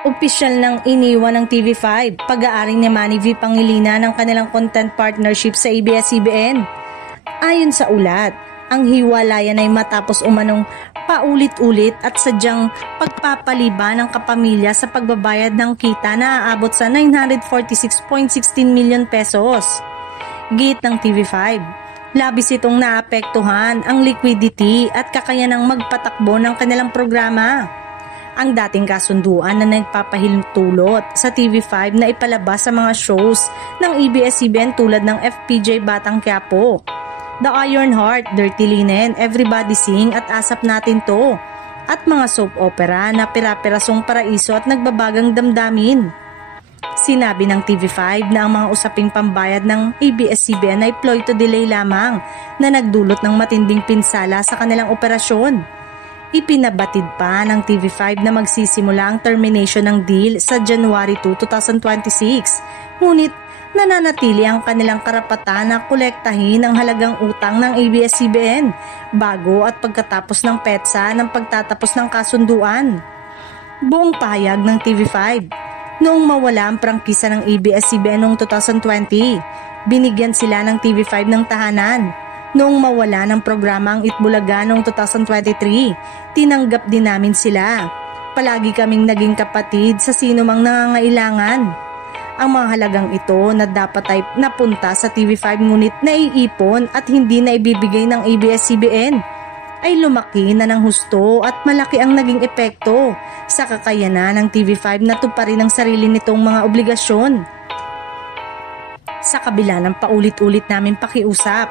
Opisyal nang iniwan ng TV5 pag-aari ni Manny V. Pangilinan ng kanilang content partnership sa ABS-CBN. Ayon sa ulat, ang hiwalayan ay matapos umanong paulit-ulit at sadyang pagpapaliba ng kapamilya sa pagbabayad ng kita na aabot sa 946.16 million pesos. Git ng TV5, labis itong naapektuhan ang liquidity at kakayanang magpatakbo ng kanilang programa. Ang dating kasunduan na nagpapahintulot sa TV5 na ipalabas sa mga shows ng ABS-CBN tulad ng FPJ Batang Quiapo, The Iron Heart, Dirty Linen, Everybody Sing at Asap Natin To, at mga soap opera na Pira-Pirasong Paraiso at Nagbabagang Damdamin. Sinabi ng TV5 na ang mga usaping pambayad ng ABS-CBN ay ploy to delay lamang na nagdulot ng matinding pinsala sa kanilang operasyon. Ipinabatid pa ng TV5 na magsisimula ang termination ng deal sa January 2, 2026. Ngunit nananatili ang kanilang karapatan na kolektahin ang halagang utang ng ABS-CBN bago at pagkatapos ng petsa ng pagtatapos ng kasunduan. Buong pahayag ng TV5, noong mawala ang prangkisa ng ABS-CBN noong 2020, binigyan sila ng TV5 ng tahanan. Noong mawala ng programa ang Itbulaga noong 2023, tinanggap din namin sila. Palagi kaming naging kapatid sa sino mang nangangailangan. Ang mga halagang ito na dapat ay napunta sa TV5 ngunit naiipon at hindi na ibibigay ng ABS-CBN ay lumaki na ng husto at malaki ang naging epekto sa kakayanan ng TV5 na tuparin ang sarili nitong mga obligasyon. Sa kabila ng paulit-ulit namin pakiusap,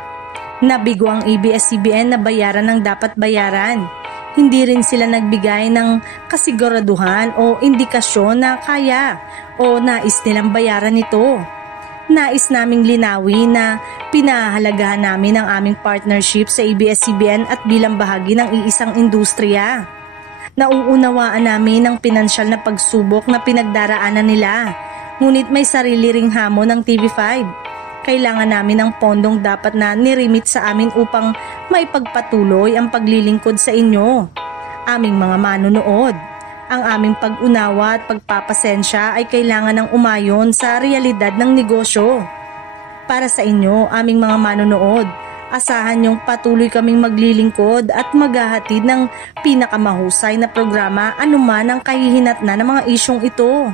nabigo ang ABS-CBN na bayaran ng dapat bayaran. Hindi rin sila nagbigay ng kasiguraduhan o indikasyon na kaya o nais nilang bayaran ito. Nais naming linawin na pinahahalagahan namin ang aming partnership sa ABS-CBN at bilang bahagi ng iisang industriya. Nauunawaan namin ang pinansyal na pagsubok na pinagdaraanan nila, ngunit may sarili ring hamon ng TV5. Kailangan namin ng pondong dapat na nirimit sa amin upang maipagpatuloy ang paglilingkod sa inyo, aming mga manonood. Ang aming pag-unawa at pagpapasensya ay kailangan ng umayon sa realidad ng negosyo. Para sa inyo, aming mga manonood, asahan niyong patuloy kaming maglilingkod at maghahatid ng pinakamahusay na programa anuman ang kahihinatnan ng mga isyong ito.